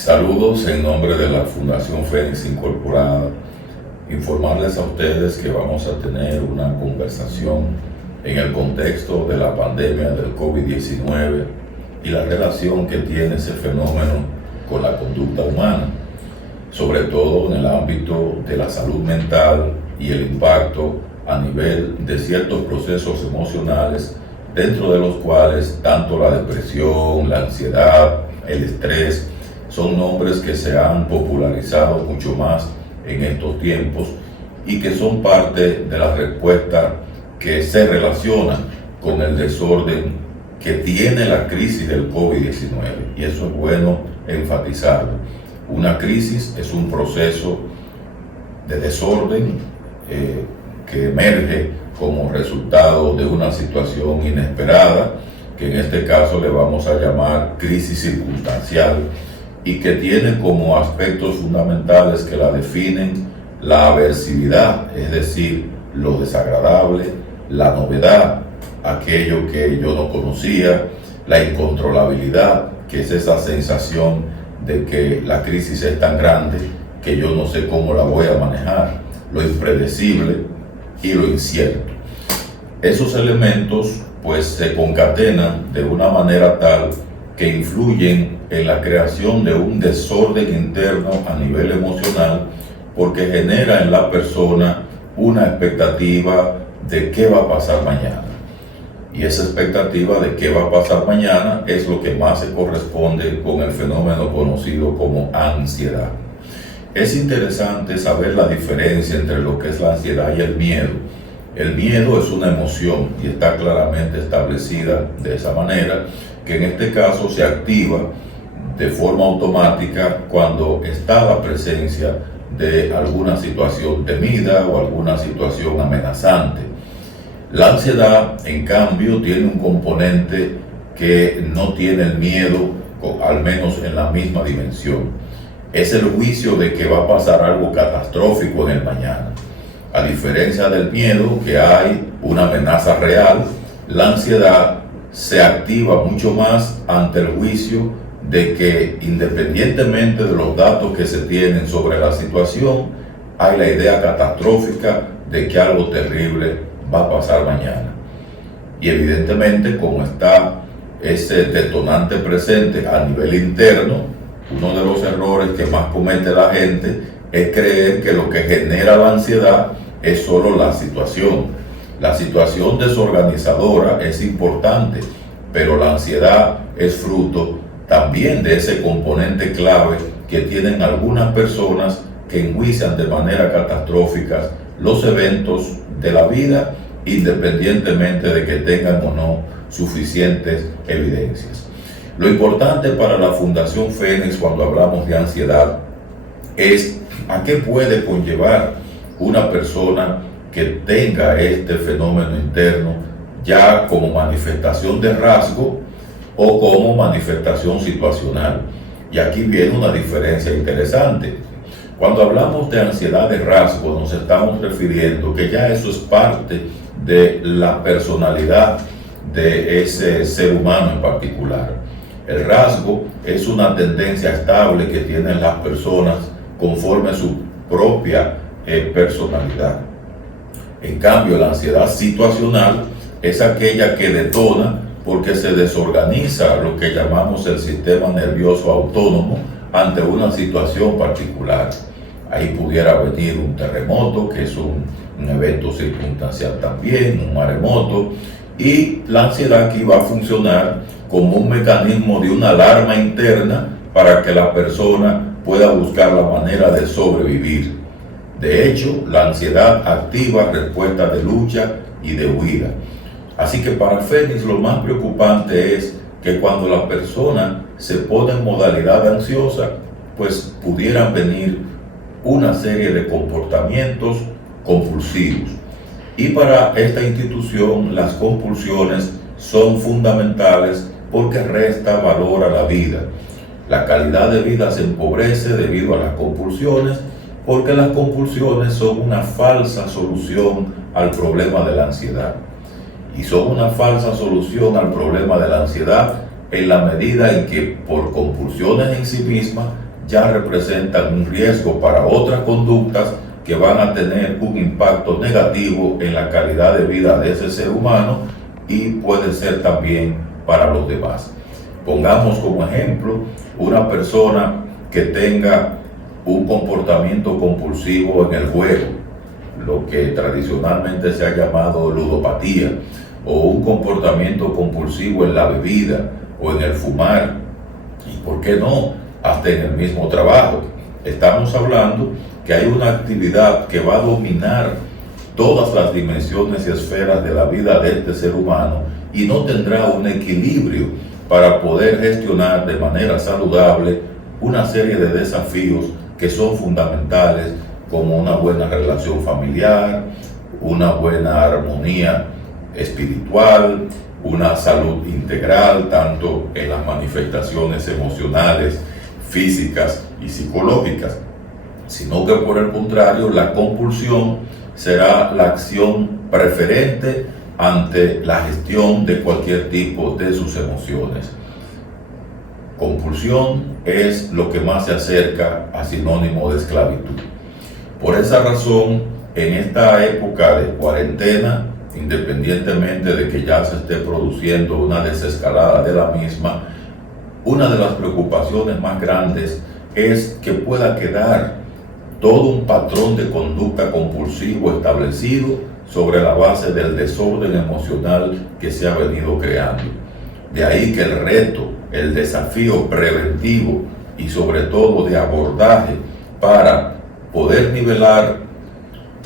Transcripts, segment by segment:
Saludos en nombre de la Fundación Fénix Incorporada. Informarles a ustedes que vamos a tener una conversación en el contexto de la pandemia del COVID-19 y la relación que tiene ese fenómeno con la conducta humana, sobre todo en el ámbito de la salud mental y el impacto a nivel de ciertos procesos emocionales, dentro de los cuales tanto la depresión, la ansiedad, el estrés, son nombres que se han popularizado mucho más en estos tiempos y que son parte de la respuesta que se relaciona con el desorden que tiene la crisis del COVID-19. Y eso es bueno enfatizarlo. Una crisis es un proceso de desorden que emerge como resultado de una situación inesperada, que en este caso le vamos a llamar crisis circunstancial, y que tiene como aspectos fundamentales que la definen la aversividad, es decir, lo desagradable, la novedad, aquello que yo no conocía, la incontrolabilidad, que es esa sensación de que la crisis es tan grande que yo no sé cómo la voy a manejar, lo impredecible y lo incierto. Esos elementos pues se concatenan de una manera tal que influyen en la creación de un desorden interno a nivel emocional, porque genera en la persona una expectativa de qué va a pasar mañana. Y esa expectativa de qué va a pasar mañana es lo que más se corresponde con el fenómeno conocido como ansiedad. Es interesante saber la diferencia entre lo que es la ansiedad y el miedo. El miedo es una emoción y está claramente establecida de esa manera, que en este caso se activa de forma automática cuando está la presencia de alguna situación temida o alguna situación amenazante. La ansiedad, en cambio, tiene un componente que no tiene el miedo, al menos en la misma dimensión. Es el juicio de que va a pasar algo catastrófico en el mañana. A diferencia del miedo, que hay una amenaza real, la ansiedad se activa mucho más ante el juicio de que, independientemente de los datos que se tienen sobre la situación, hay la idea catastrófica de que algo terrible va a pasar mañana. Y evidentemente, como está ese detonante presente a nivel interno, uno de los errores que más comete la gente es creer que lo que genera la ansiedad es solo la situación. La situación desorganizadora es importante, pero la ansiedad es fruto también de ese componente clave que tienen algunas personas que enjuician de manera catastrófica los eventos de la vida, independientemente de que tengan o no suficientes evidencias. Lo importante para la Fundación Fénix cuando hablamos de ansiedad es a qué puede conllevar una persona que tenga este fenómeno interno ya como manifestación de rasgo o como manifestación situacional. Y aquí viene una diferencia interesante. Cuando hablamos de ansiedad de rasgo, nos estamos refiriendo que ya eso es parte de la personalidad de ese ser humano en particular. El rasgo es una tendencia estable que tienen las personas conforme a su propia personalidad. En cambio, la ansiedad situacional es aquella que detona porque se desorganiza lo que llamamos el sistema nervioso autónomo ante una situación particular. Ahí pudiera venir un terremoto, que es un evento circunstancial también, un maremoto, y la ansiedad aquí va a funcionar como un mecanismo de una alarma interna para que la persona pueda buscar la manera de sobrevivir. De hecho, la ansiedad activa respuestas de lucha y de huida. Así que para Fénix lo más preocupante es que cuando la persona se pone en modalidad ansiosa, pues pudieran venir una serie de comportamientos compulsivos. Y para esta institución las compulsiones son fundamentales porque resta valor a la vida. La calidad de vida se empobrece debido a las compulsiones, porque las compulsiones son una falsa solución al problema de la ansiedad. Y son una falsa solución al problema de la ansiedad en la medida en que por compulsiones en sí mismas ya representan un riesgo para otras conductas que van a tener un impacto negativo en la calidad de vida de ese ser humano y puede ser también para los demás. Pongamos como ejemplo una persona que tenga un comportamiento compulsivo en el juego, lo que tradicionalmente se ha llamado ludopatía, o un comportamiento compulsivo en la bebida o en el fumar, y por qué no, hasta en el mismo trabajo. Estamos hablando que hay una actividad que va a dominar todas las dimensiones y esferas de la vida de este ser humano y no tendrá un equilibrio para poder gestionar de manera saludable una serie de desafíos que son fundamentales, como una buena relación familiar, una buena armonía espiritual, una salud integral, tanto en las manifestaciones emocionales, físicas y psicológicas, sino que por el contrario, la compulsión será la acción preferente ante la gestión de cualquier tipo de sus emociones. Compulsión es lo que más se acerca a sinónimo de esclavitud. Por esa razón, en esta época de cuarentena, independientemente de que ya se esté produciendo una desescalada de la misma, una de las preocupaciones más grandes es que pueda quedar todo un patrón de conducta compulsivo establecido sobre la base del desorden emocional que se ha venido creando. De ahí que el reto, el desafío preventivo y sobre todo de abordaje para poder nivelar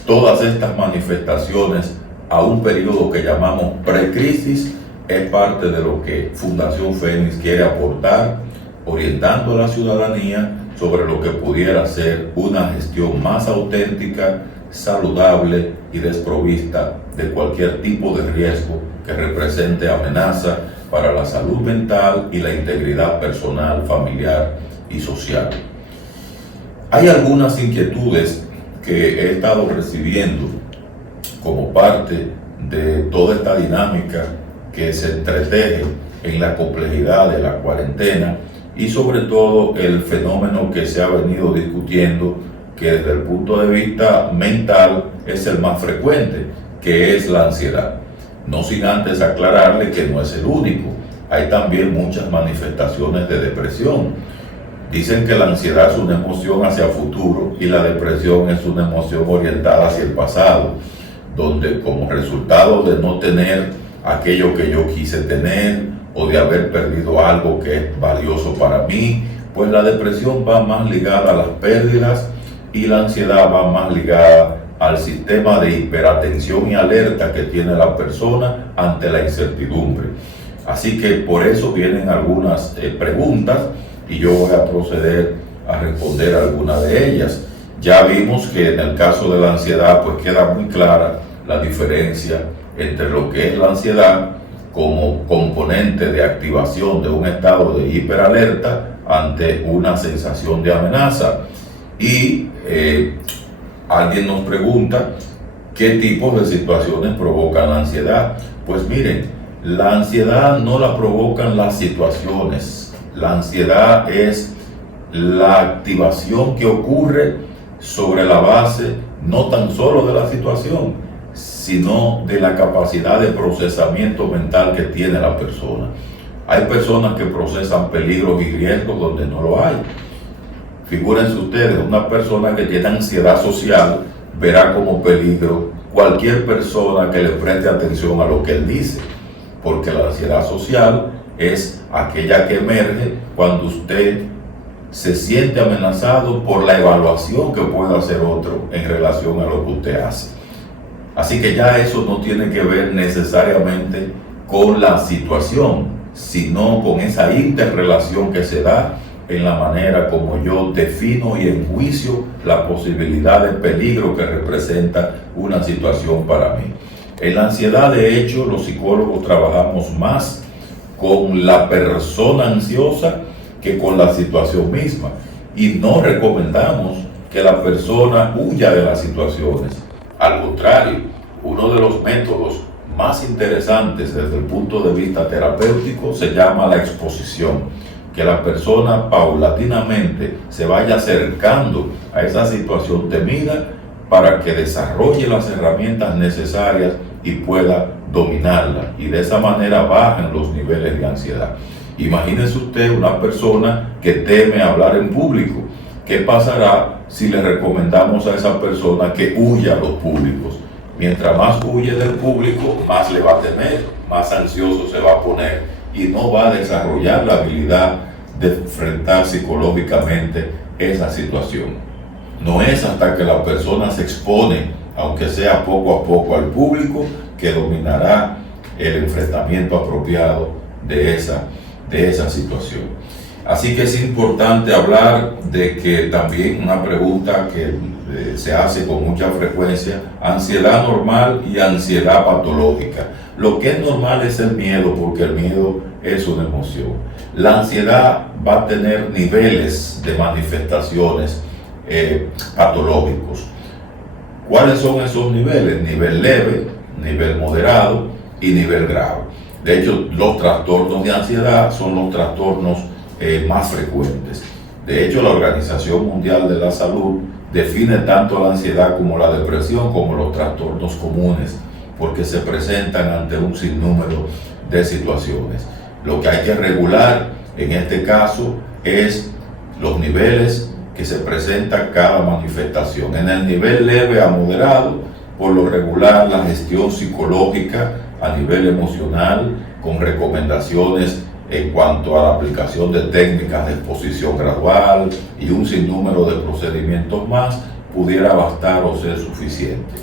todas estas manifestaciones a un periodo que llamamos precrisis es parte de lo que Fundación Fénix quiere aportar, orientando a la ciudadanía sobre lo que pudiera ser una gestión más auténtica, saludable y desprovista de cualquier tipo de riesgo que represente amenaza para la salud mental y la integridad personal, familiar y social. Hay algunas inquietudes que he estado recibiendo como parte de toda esta dinámica que se entreteje en la complejidad de la cuarentena y sobre todo el fenómeno que se ha venido discutiendo, que desde el punto de vista mental es el más frecuente, que es la ansiedad. No sin antes aclararle que no es el único. Hay también muchas manifestaciones de depresión. Dicen que la ansiedad es una emoción hacia el futuro y la depresión es una emoción orientada hacia el pasado, donde como resultado de no tener aquello que yo quise tener o de haber perdido algo que es valioso para mí, pues la depresión va más ligada a las pérdidas y la ansiedad va más ligada al sistema de hiperatención y alerta que tiene la persona ante la incertidumbre. Así que por eso vienen algunas preguntas y yo voy a proceder a responder algunas de ellas. Ya vimos que en el caso de la ansiedad pues queda muy clara la diferencia entre lo que es la ansiedad como componente de activación de un estado de hiperalerta ante una sensación de amenaza. Y alguien nos pregunta qué tipos de situaciones provocan la ansiedad. Pues miren, la ansiedad no la provocan las situaciones. La ansiedad es la activación que ocurre sobre la base no tan solo de la situación, sino de la capacidad de procesamiento mental que tiene la persona. Hay personas que procesan peligros y riesgos donde no lo hay. Figúrense ustedes, una persona que tiene ansiedad social verá como peligro cualquier persona que le preste atención a lo que él dice, porque la ansiedad social es aquella que emerge cuando usted se siente amenazado por la evaluación que puede hacer otro en relación a lo que usted hace. Así que ya eso no tiene que ver necesariamente con la situación, sino con esa interrelación que se da en la manera como yo defino y enjuicio la posibilidad de peligro que representa una situación para mí. En la ansiedad, de hecho, los psicólogos trabajamos más con la persona ansiosa que con la situación misma. Y no recomendamos que la persona huya de las situaciones. Al contrario, uno de los métodos más interesantes desde el punto de vista terapéutico se llama la exposición. que la persona paulatinamente se vaya acercando a esa situación temida para que desarrolle las herramientas necesarias y pueda dominarla, y de esa manera bajen los niveles de ansiedad. Imagínese usted una persona que teme hablar en público. ¿Qué pasará si le recomendamos a esa persona que huya a los públicos? Mientras más huye del público, más le va a temer, más ansioso se va a poner y no va a desarrollar la habilidad de enfrentar psicológicamente esa situación. No es hasta que la persona se expone, aunque sea poco a poco, al público, que dominará el enfrentamiento apropiado de esa situación. Así que es importante hablar de que también una pregunta que se hace con mucha frecuencia: ansiedad normal y ansiedad patológica. Lo que es normal es el miedo, porque el miedo es una emoción. La ansiedad va a tener niveles de manifestaciones patológicos. ¿Cuáles son esos niveles? Nivel leve, nivel moderado y nivel grave. De hecho, los trastornos de ansiedad son los trastornos más frecuentes. De hecho, la Organización Mundial de la Salud define tanto la ansiedad como la depresión como los trastornos comunes, porque se presentan ante un sinnúmero de situaciones. Lo que hay que regular en este caso es los niveles que se presenta cada manifestación. En el nivel leve a moderado, por lo regular, la gestión psicológica a nivel emocional, con recomendaciones en cuanto a la aplicación de técnicas de exposición gradual y un sinnúmero de procedimientos más, pudiera bastar o ser suficiente.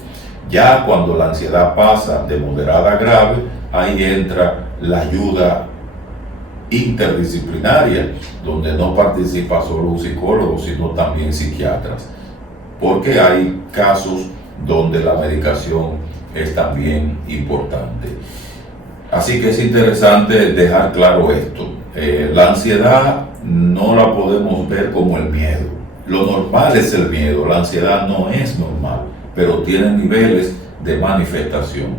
Ya cuando la ansiedad pasa de moderada a grave, ahí entra la ayuda interdisciplinaria, donde no participa solo un psicólogo, sino también psiquiatras, porque hay casos donde la medicación es también importante. Así que es interesante dejar claro esto. La ansiedad no la podemos ver como el miedo. Lo normal es el miedo, la ansiedad no es normal, pero tiene niveles de manifestación.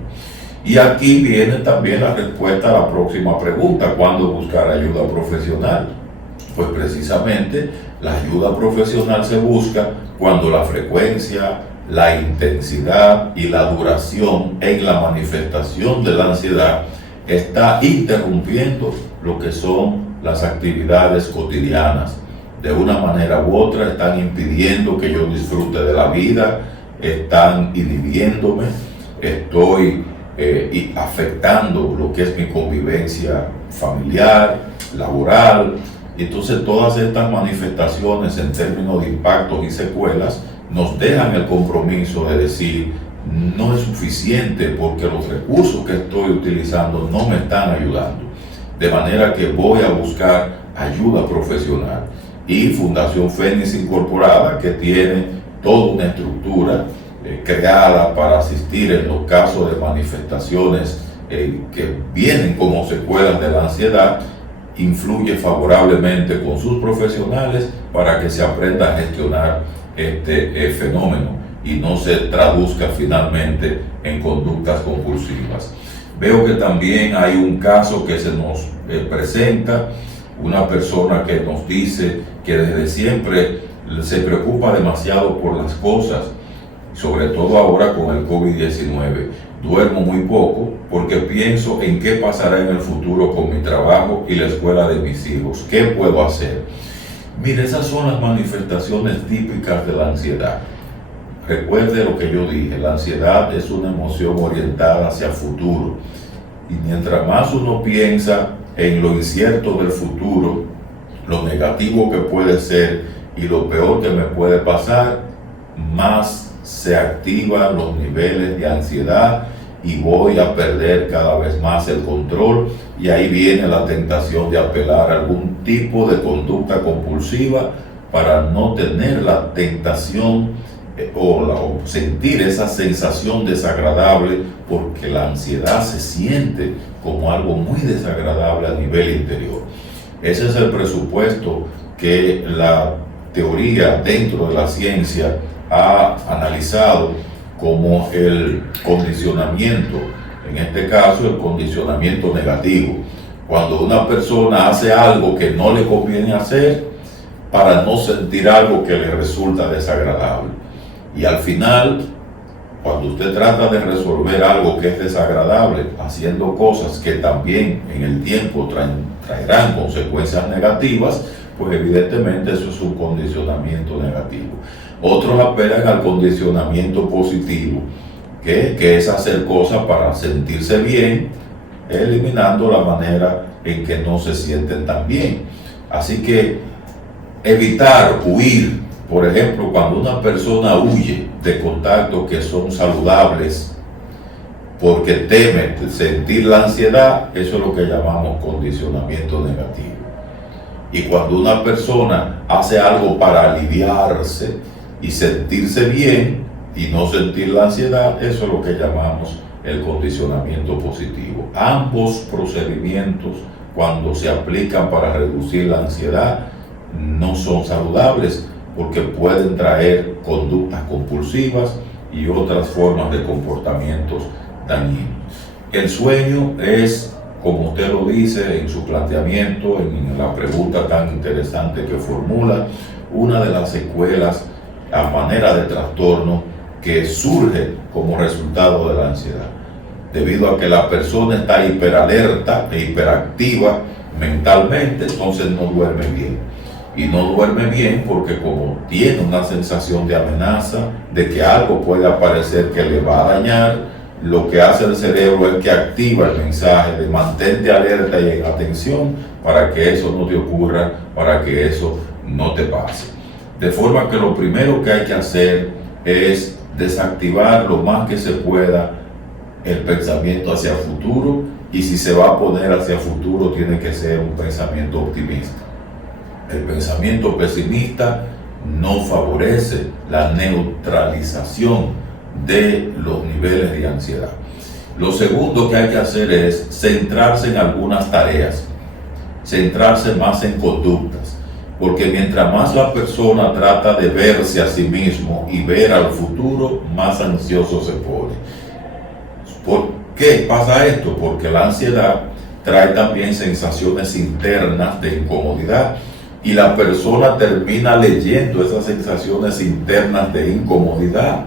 Y aquí viene también la respuesta a la próxima pregunta: ¿cuándo buscar ayuda profesional? Pues precisamente la ayuda profesional se busca cuando la frecuencia, la intensidad y la duración en la manifestación de la ansiedad está interrumpiendo lo que son las actividades cotidianas. De una manera u otra están impidiendo que yo disfrute de la vida, están inhibiéndome, estoy afectando lo que es mi convivencia familiar, laboral. Entonces todas estas manifestaciones en términos de impactos y secuelas nos dejan el compromiso de decir: no es suficiente porque los recursos que estoy utilizando no me están ayudando. De manera que voy a buscar ayuda profesional. Y Fundación Fénix Incorporada, que tiene toda una estructura creada para asistir en los casos de manifestaciones que vienen como secuelas de la ansiedad, influye favorablemente con sus profesionales para que se aprenda a gestionar este fenómeno y no se traduzca finalmente en conductas compulsivas. Veo que también hay un caso que se nos presenta, una persona que nos dice que desde siempre se preocupa demasiado por las cosas, sobre todo ahora con el COVID-19. Duermo muy poco porque pienso en qué pasará en el futuro con mi trabajo y la escuela de mis hijos. ¿Qué puedo hacer? Mire, esas son las manifestaciones típicas de la ansiedad. Recuerde lo que yo dije: la ansiedad es una emoción orientada hacia el futuro. Y mientras más uno piensa en lo incierto del futuro, lo negativo que puede ser y lo peor que me puede pasar, más se activan los niveles de ansiedad y voy a perder cada vez más el control, y ahí viene la tentación de apelar a algún tipo de conducta compulsiva para no tener la tentación o sentir esa sensación desagradable, porque la ansiedad se siente como algo muy desagradable a nivel interior. Ese es el presupuesto que la teoría dentro de la ciencia ha analizado como el condicionamiento, en este caso el condicionamiento negativo, Cuando una persona hace algo que no le conviene hacer para no sentir algo que le resulta desagradable. Y al final, cuando usted trata de resolver algo que es desagradable, haciendo cosas que también en el tiempo traerán consecuencias negativas, pues evidentemente eso es un condicionamiento negativo. Otros apelan al condicionamiento positivo, que es hacer cosas para sentirse bien, eliminando la manera en que no se sienten tan bien. Así que evitar, huir, por ejemplo, cuando una persona huye de contactos que son saludables porque teme sentir la ansiedad, eso es lo que llamamos condicionamiento negativo. Y cuando una persona hace algo para aliviarse y sentirse bien y no sentir la ansiedad, eso es lo que llamamos el condicionamiento positivo. Ambos procedimientos, cuando se aplican para reducir la ansiedad, no son saludables porque pueden traer conductas compulsivas y otras formas de comportamientos dañinos. El sueño es, como usted lo dice en su planteamiento, en la pregunta tan interesante que formula, una de las secuelas a manera de trastorno que surge como resultado de la ansiedad, debido a que la persona está hiperalerta e hiperactiva mentalmente, entonces no duerme bien. Y no duerme bien porque como tiene una sensación de amenaza, de que algo puede aparecer que le va a dañar, lo que hace el cerebro es que activa el mensaje de mantente alerta y en atención para que eso no te ocurra, para que eso no te pase. De forma que lo primero que hay que hacer es desactivar lo más que se pueda el pensamiento hacia el futuro, y si se va a poner hacia el futuro tiene que ser un pensamiento optimista. El pensamiento pesimista no favorece la neutralización de los niveles de ansiedad. Lo segundo que hay que hacer es centrarse en algunas tareas, centrarse más en conductas, porque mientras más la persona trata de verse a sí mismo y ver al futuro, más ansioso se pone. ¿Por qué pasa esto? Porque la ansiedad trae también sensaciones internas de incomodidad y la persona termina leyendo esas sensaciones internas de incomodidad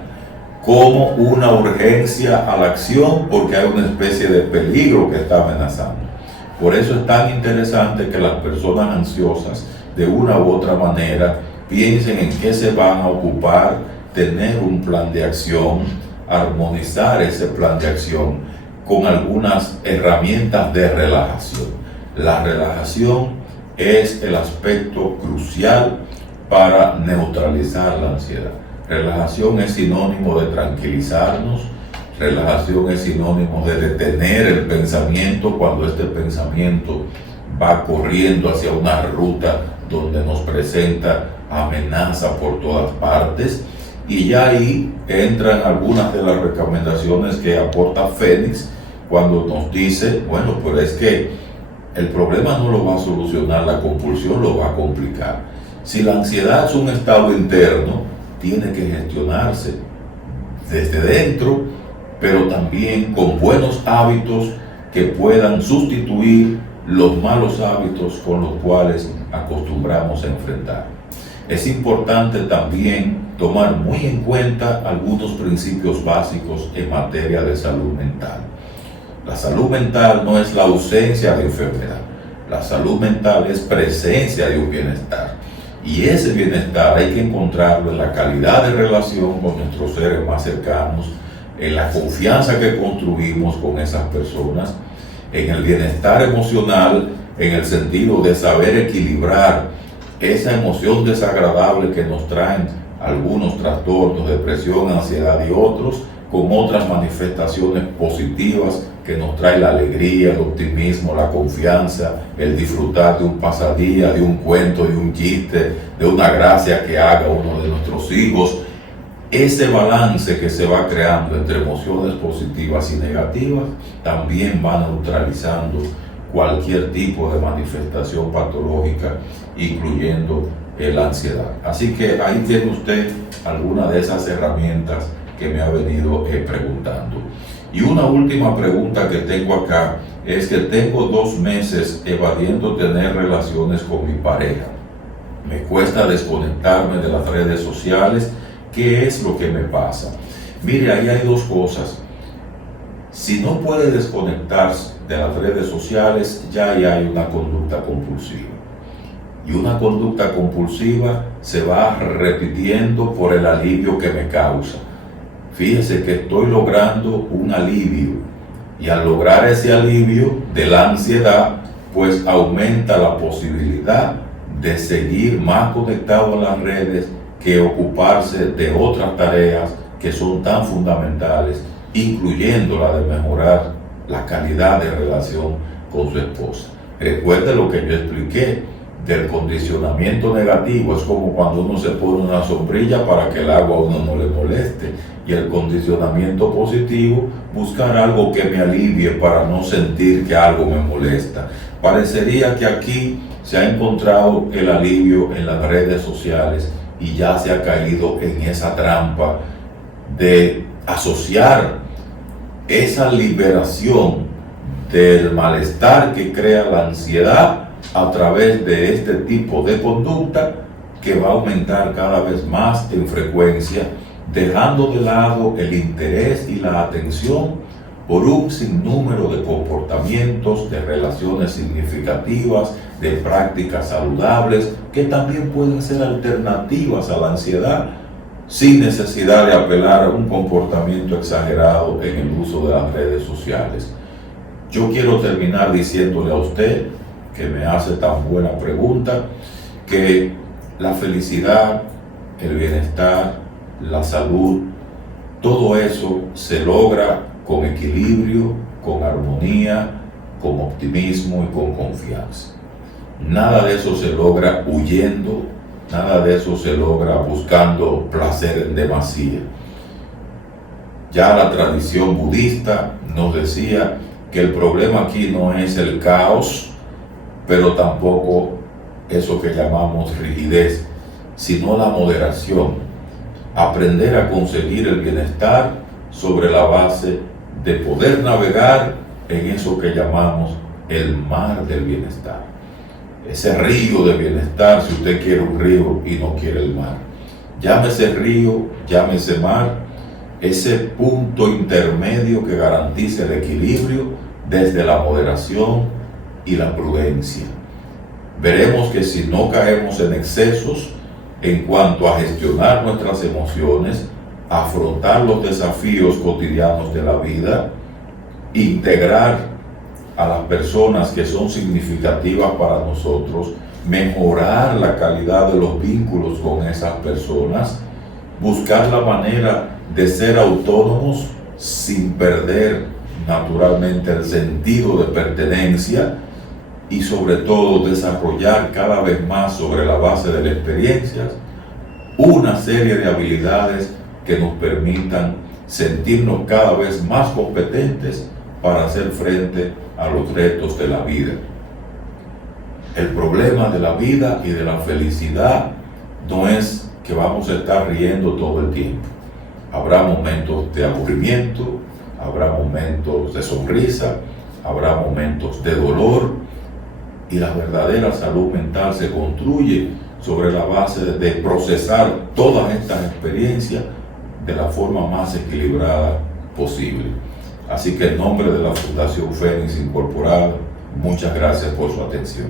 como una urgencia a la acción, porque hay una especie de peligro que está amenazando. Por eso es tan interesante que las personas ansiosas, de una u otra manera, piensen en qué se van a ocupar, tener un plan de acción, armonizar ese plan de acción con algunas herramientas de relajación. La relajación es el aspecto crucial para neutralizar la ansiedad. Relajación es sinónimo de tranquilizarnos, relajación es sinónimo de detener el pensamiento cuando este pensamiento va corriendo hacia una ruta donde nos presenta amenaza por todas partes, y ya ahí entran algunas de las recomendaciones que aporta Fénix cuando nos dice, bueno, pues es que el problema no lo va a solucionar la compulsión, lo va a complicar. Si la ansiedad es un estado interno, tiene que gestionarse desde dentro, pero también con buenos hábitos que puedan sustituir los malos hábitos con los cuales acostumbramos a enfrentar. Es importante también tomar muy en cuenta algunos principios básicos en materia de salud mental. La salud mental no es la ausencia de enfermedad. La salud mental es presencia de un bienestar. Y ese bienestar hay que encontrarlo en la calidad de relación con nuestros seres más cercanos, en la confianza que construimos con esas personas, en el bienestar emocional, en el sentido de saber equilibrar esa emoción desagradable que nos traen algunos trastornos, depresión, ansiedad y otros, con otras manifestaciones positivas que nos trae la alegría, el optimismo, la confianza, el disfrutar de un pasadía, de un cuento, de un chiste, de una gracia que haga uno de nuestros hijos. Ese balance que se va creando entre emociones positivas y negativas también va neutralizando cualquier tipo de manifestación patológica, incluyendo la ansiedad. Así que ahí tiene usted alguna de esas herramientas que me ha venido preguntando. Y una última pregunta que tengo acá es que tengo 2 meses evadiendo tener relaciones con mi pareja. Me cuesta desconectarme de las redes sociales. ¿Qué es lo que me pasa? Mire, ahí hay 2 cosas. Si no puede desconectarse de las redes sociales, ya ahí hay una conducta compulsiva. Y una conducta compulsiva se va repitiendo por el alivio que me causa. Fíjese que estoy logrando un alivio, y al lograr ese alivio de la ansiedad, pues aumenta la posibilidad de seguir más conectado a las redes que ocuparse de otras tareas que son tan fundamentales, incluyendo la de mejorar la calidad de relación con su esposa. Recuerde lo que yo expliqué del condicionamiento negativo. Es como cuando uno se pone una sombrilla para que el agua a uno no le moleste, y el condicionamiento positivo, buscar algo que me alivie para no sentir que algo me molesta. Parecería que aquí se ha encontrado el alivio en las redes sociales y ya se ha caído en esa trampa de asociar esa liberación del malestar que crea la ansiedad a través de este tipo de conducta, que va a aumentar cada vez más en frecuencia, dejando de lado el interés y la atención por un sinnúmero de comportamientos, de relaciones significativas, de prácticas saludables que también pueden ser alternativas a la ansiedad, sin necesidad de apelar a un comportamiento exagerado en el uso de las redes sociales. Yo quiero terminar diciéndole a usted, que me hace tan buena pregunta, que la felicidad, el bienestar, la salud, todo eso se logra con equilibrio, con armonía, con optimismo y con confianza. Nada de eso se logra huyendo, nada de eso se logra buscando placer en demasía. Ya la tradición budista nos decía que el problema aquí no es el caos, pero tampoco eso que llamamos rigidez, sino la moderación. Aprender a conseguir el bienestar sobre la base de poder navegar en eso que llamamos el mar del bienestar. Ese río de bienestar, si usted quiere un río y no quiere el mar. Llámese río, llámese mar, ese punto intermedio que garantice el equilibrio desde la moderación y la prudencia. Veremos que si no caemos en excesos en cuanto a gestionar nuestras emociones, afrontar los desafíos cotidianos de la vida, integrar a las personas que son significativas para nosotros, mejorar la calidad de los vínculos con esas personas, buscar la manera de ser autónomos sin perder naturalmente el sentido de pertenencia, y sobre todo desarrollar cada vez más sobre la base de las experiencias una serie de habilidades que nos permitan sentirnos cada vez más competentes para hacer frente a los retos de la vida. El problema de la vida y de la felicidad no es que vamos a estar riendo todo el tiempo. Habrá momentos de aburrimiento, habrá momentos de sonrisa, habrá momentos de dolor, y la verdadera salud mental se construye sobre la base de procesar todas estas experiencias de la forma más equilibrada posible. Así que en nombre de la Fundación Fénix Incorporada, muchas gracias por su atención.